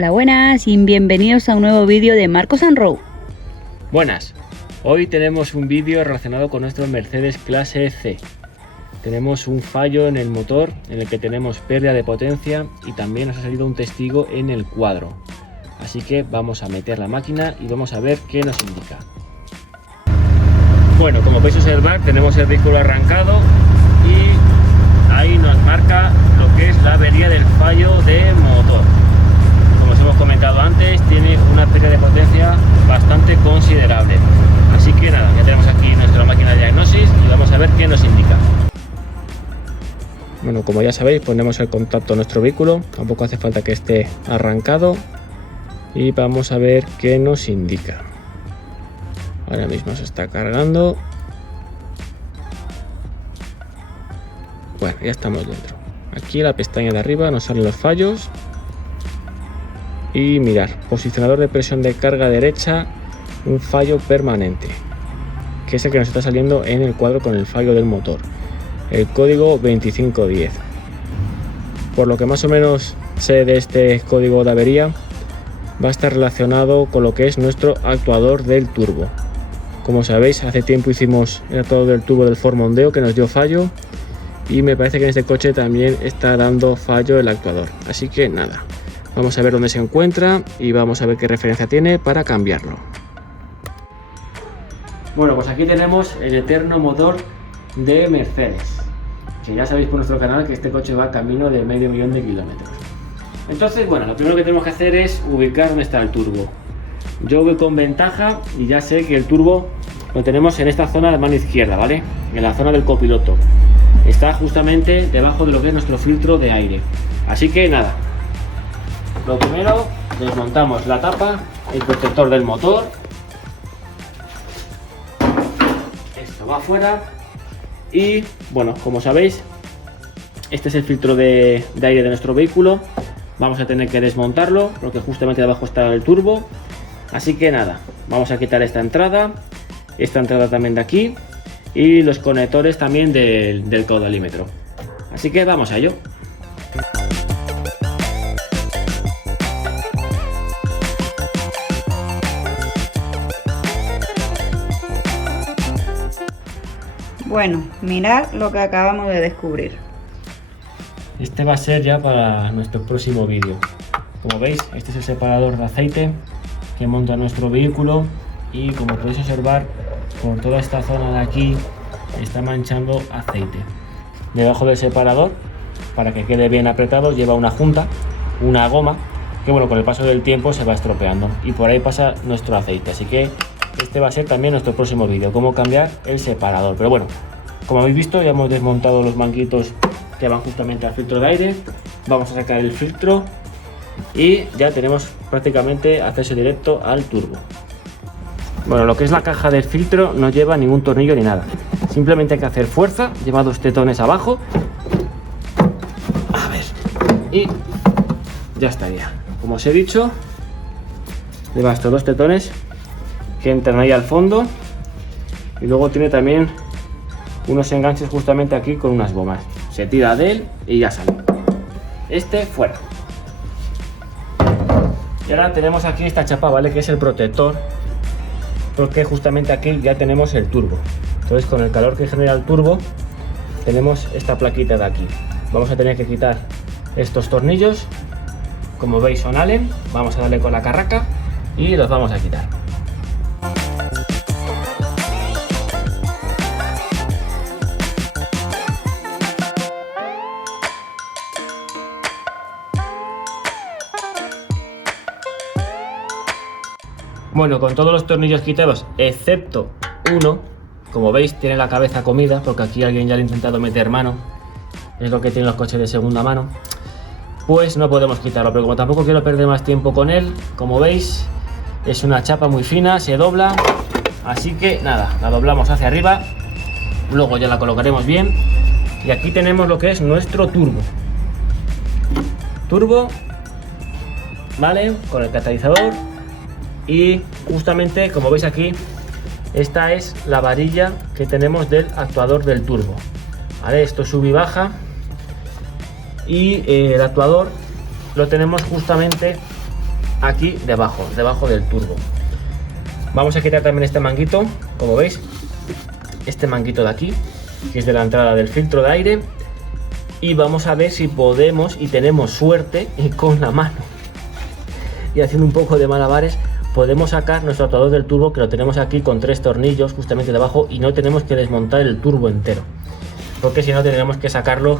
Hola, buenas y bienvenidos a un nuevo vídeo de Marcos and Row. Buenas, hoy tenemos un vídeo relacionado con nuestro Mercedes clase C. Tenemos un fallo en el motor en el que tenemos pérdida de potencia y también nos ha salido un testigo en el cuadro. Así que vamos a meter la máquina y vamos a ver qué nos indica. Bueno, como podéis observar, tenemos el vehículo arrancado y ahí nos marca lo que es la avería del fallo de motor. Como os hemos comentado antes, tiene una pérdida de potencia bastante considerable. Así que nada, ya tenemos aquí nuestra máquina de diagnosis y vamos a ver qué nos indica. Bueno, como ya sabéis, ponemos el contacto a nuestro vehículo, tampoco hace falta que esté arrancado y vamos a ver qué nos indica. Ahora mismo se está cargando. Bueno, ya estamos dentro. Aquí en la pestaña de arriba nos salen los fallos. Y mirar, posicionador de presión de carga derecha, un fallo permanente, que es el que nos está saliendo en el cuadro con el fallo del motor. El código 2510. Por lo que más o menos sé de este código de avería, va a estar relacionado con lo que es nuestro actuador del turbo. Como sabéis, hace tiempo hicimos el actuador del turbo del Ford Mondeo que nos dio fallo, y me parece que en este coche también está dando fallo el actuador. Así que nada, vamos a ver dónde se encuentra y vamos a ver qué referencia tiene para cambiarlo. Bueno, pues aquí tenemos el eterno motor de Mercedes, que ya sabéis por nuestro canal que este coche va camino de 500.000 de kilómetros. Entonces, bueno, lo primero que tenemos que hacer es ubicar dónde está el turbo. Yo voy con ventaja y ya sé que el turbo lo tenemos en esta zona de mano izquierda, ¿vale? En la zona del copiloto. Está justamente debajo de lo que es nuestro filtro de aire. Así que nada, lo primero, desmontamos la tapa, el protector del motor. Esto va afuera. Y bueno, como sabéis, este es el filtro de aire de nuestro vehículo. Vamos a tener que desmontarlo porque justamente debajo está el turbo. Así que nada, vamos a quitar esta entrada también de aquí y los conectores también del caudalímetro. Así que vamos a ello. Bueno, mirad lo que acabamos de descubrir. Este va a ser ya para nuestro próximo vídeo. Como veis, este es el separador de aceite que monta nuestro vehículo y como podéis observar, por toda esta zona de aquí está manchando aceite. Debajo del separador, para que quede bien apretado, lleva una junta, una goma, que bueno, con el paso del tiempo se va estropeando y por ahí pasa nuestro aceite. Así que este va a ser también nuestro próximo vídeo, cómo cambiar el separador. Pero bueno, como habéis visto, ya hemos desmontado los manguitos que van justamente al filtro de aire. Vamos a sacar el filtro y ya tenemos prácticamente acceso directo al turbo. Bueno, lo que es la caja del filtro no lleva ningún tornillo ni nada. Simplemente hay que hacer fuerza, lleva dos tetones abajo. A ver, y ya estaría. Como os he dicho, lleva estos dos tetones que entran ahí al fondo y luego tiene también unos enganches justamente aquí con unas gomas. Se tira de él y ya sale. Este fuera. Y ahora tenemos aquí esta chapa, ¿vale? Que es el protector, porque justamente aquí ya tenemos el turbo. Entonces, con el calor que genera el turbo, tenemos esta plaquita de aquí. Vamos a tener que quitar estos tornillos. Como veis, son Allen. Vamos a darle con la carraca y los vamos a quitar. Bueno, con todos los tornillos quitados, excepto uno, como veis, tiene la cabeza comida, porque aquí alguien ya le ha intentado meter mano. Es lo que tienen los coches de segunda mano. Pues no podemos quitarlo, pero como tampoco quiero perder más tiempo con él, como veis, es una chapa muy fina, se dobla. Así que nada, la doblamos hacia arriba, luego ya la colocaremos bien. Y aquí tenemos lo que es nuestro turbo. Turbo, ¿vale? Con el catalizador. Y justamente, como veis aquí, esta es la varilla que tenemos del actuador del turbo, ¿vale? Esto sube y baja y el actuador lo tenemos justamente aquí debajo del turbo. Vamos a quitar también este manguito, como veis, este manguito de aquí, que es de la entrada del filtro de aire, y vamos a ver si podemos y tenemos suerte y con la mano y haciendo un poco de malabares podemos sacar nuestro actuador del turbo, que lo tenemos aquí con 3 tornillos justamente debajo, y no tenemos que desmontar el turbo entero, porque si no tendríamos que sacarlo,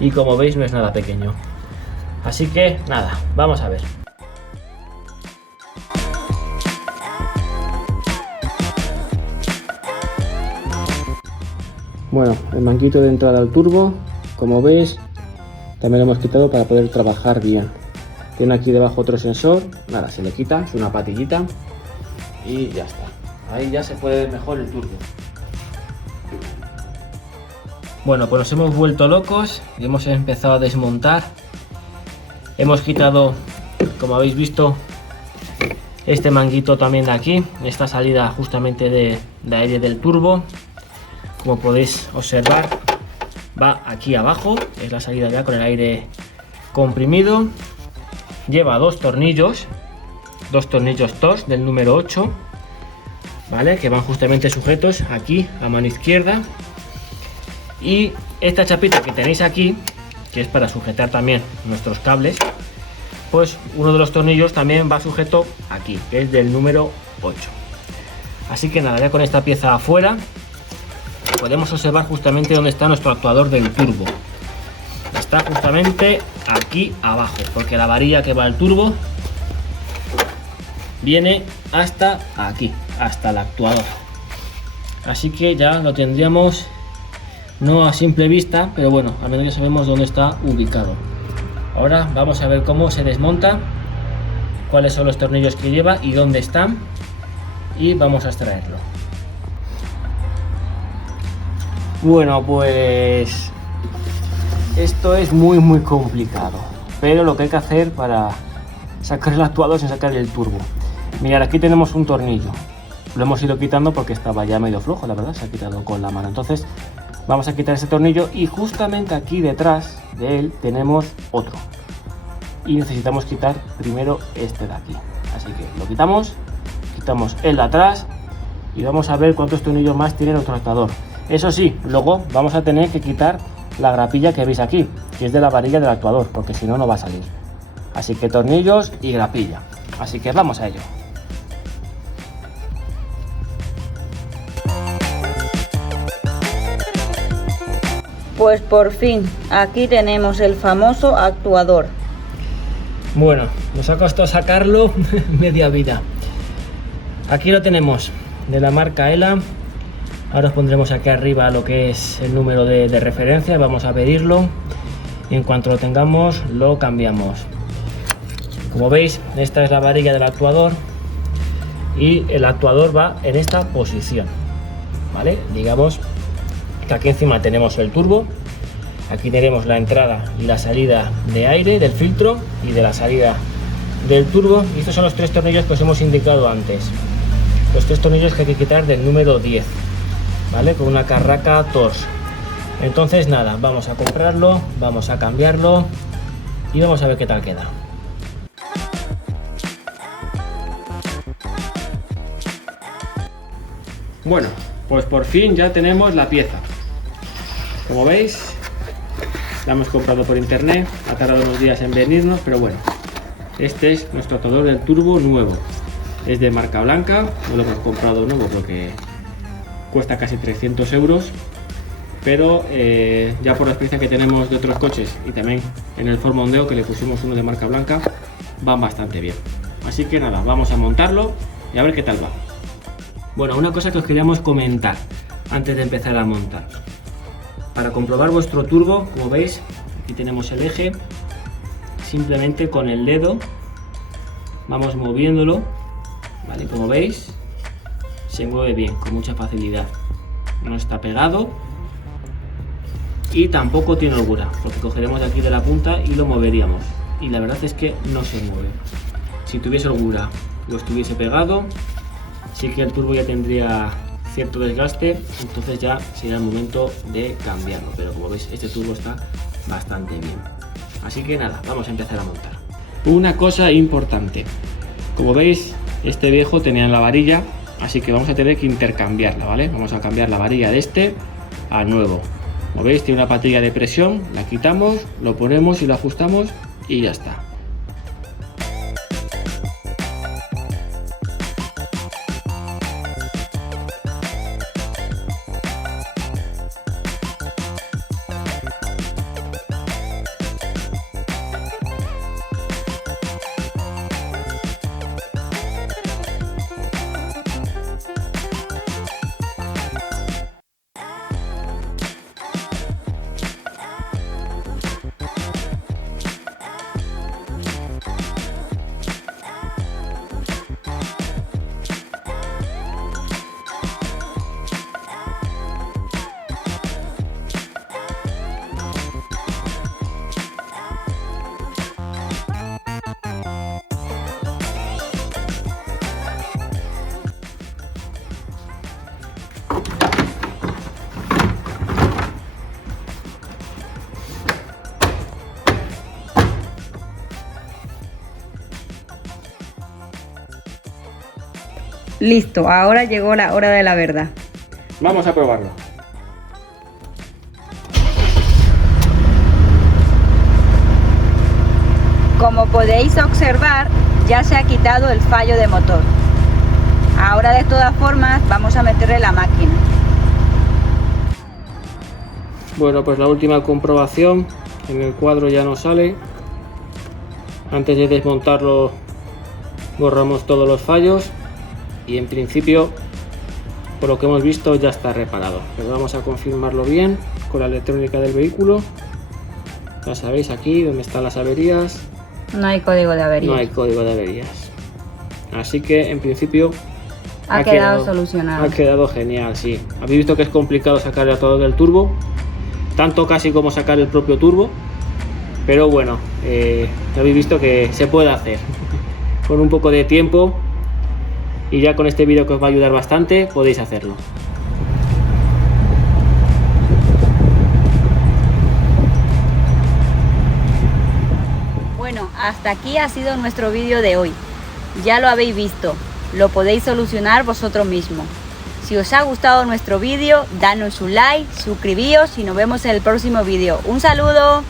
y como veis no es nada pequeño. Así que nada, vamos a ver. Bueno, el manguito de entrada al turbo, como veis, también lo hemos quitado para poder trabajar bien. Tiene aquí debajo otro sensor, nada, se le quita, es una patillita y ya está. Ahí ya se puede ver mejor el turbo. Bueno, pues nos hemos vuelto locos y hemos empezado a desmontar. Hemos quitado, como habéis visto, este manguito también de aquí, esta salida justamente de aire del turbo. Como podéis observar, va aquí abajo, es la salida ya con el aire comprimido. Lleva dos tornillos Torx del número 8, ¿vale? Que van justamente sujetos aquí a mano izquierda. Y esta chapita que tenéis aquí, que es para sujetar también nuestros cables, pues uno de los tornillos también va sujeto aquí, que es del número 8. Así que nada, ya con esta pieza afuera podemos observar justamente dónde está nuestro actuador del turbo. Está justamente aquí abajo, porque la varilla que va al turbo viene hasta aquí, hasta el actuador. Así que ya lo tendríamos, no a simple vista, pero bueno, al menos ya sabemos dónde está ubicado. Ahora vamos a ver cómo se desmonta, cuáles son los tornillos que lleva y dónde están, y vamos a extraerlo. Bueno, pues esto es muy complicado, pero lo que hay que hacer para sacar el actuador sin sacar el turbo. Mirad, aquí tenemos un tornillo, lo hemos ido quitando porque estaba ya medio flojo, la verdad, se ha quitado con la mano. Entonces vamos a quitar ese tornillo y justamente aquí detrás de él tenemos otro, y necesitamos quitar primero este de aquí. Así que lo quitamos el de atrás y vamos a ver cuántos tornillos más tiene nuestro actuador. Eso sí, luego vamos a tener que quitar la grapilla que veis aquí, que es de la varilla del actuador, porque si no, no va a salir. Así que tornillos y grapilla. Así que vamos a ello. Pues por fin, aquí tenemos el famoso actuador. Bueno, nos ha costado sacarlo media vida. Aquí lo tenemos, de la marca ELA. Ahora os pondremos aquí arriba lo que es el número de referencia, vamos a pedirlo y en cuanto lo tengamos lo cambiamos. Como veis, esta es la varilla del actuador y el actuador va en esta posición, ¿vale? Digamos que aquí encima tenemos el turbo, aquí tenemos la entrada y la salida de aire del filtro y de la salida del turbo, y estos son los 3 tornillos que os hemos indicado antes, los 3 tornillos que hay que quitar del número 10. ¿Vale? Con una carraca Torx. Entonces nada, vamos a comprarlo, vamos a cambiarlo y vamos a ver qué tal queda. Bueno, pues por fin ya tenemos la pieza. Como veis, la hemos comprado por internet, ha tardado unos días en venirnos, pero bueno, este es nuestro actuador del turbo nuevo. Es de marca blanca, no lo hemos comprado nuevo porque cuesta casi 300 euros, pero ya por la experiencia que tenemos de otros coches y también en el Ford Mondeo, que le pusimos uno de marca blanca, van bastante bien. Así que nada, vamos a montarlo y a ver qué tal va. Bueno, una cosa que os queríamos comentar antes de empezar a montar. Para comprobar vuestro turbo, como veis, aquí tenemos el eje, simplemente con el dedo vamos moviéndolo, ¿vale? Como veis, se mueve bien, con mucha facilidad, no está pegado y tampoco tiene holgura, porque cogeremos de aquí de la punta y lo moveríamos, y la verdad es que no se mueve. Si tuviese holgura o estuviese pegado, sí que el turbo ya tendría cierto desgaste, entonces ya sería el momento de cambiarlo, pero como veis este turbo está bastante bien. Así que nada, vamos a empezar a montar. Una cosa importante, como veis, este viejo tenía la varilla, así que vamos a tener que intercambiarla, ¿vale? Vamos a cambiar la varilla de este al nuevo. Como veis, tiene una patilla de presión, la quitamos, lo ponemos y lo ajustamos y ya está. Listo, ahora llegó la hora de la verdad. Vamos a probarlo. Como podéis observar, ya se ha quitado el fallo de motor. Ahora de todas formas vamos a meterle la máquina. Bueno, pues la última comprobación, en el cuadro ya no sale. Antes de desmontarlo borramos todos los fallos y en principio, por lo que hemos visto, ya está reparado. Pero vamos a confirmarlo bien con la electrónica del vehículo. Ya sabéis, aquí donde están las averías. No hay código de avería. No hay código de averías. Así que en principio ha quedado solucionado. Ha quedado genial, sí. Habéis visto que es complicado sacarle a todo del turbo, tanto casi como sacar el propio turbo. Pero bueno, ya habéis visto que se puede hacer con un poco de tiempo. Y ya con este vídeo, que os va a ayudar bastante, podéis hacerlo. Bueno, hasta aquí ha sido nuestro vídeo de hoy. Ya lo habéis visto, lo podéis solucionar vosotros mismos. Si os ha gustado nuestro vídeo, danos un like, suscribíos y nos vemos en el próximo vídeo. ¡Un saludo!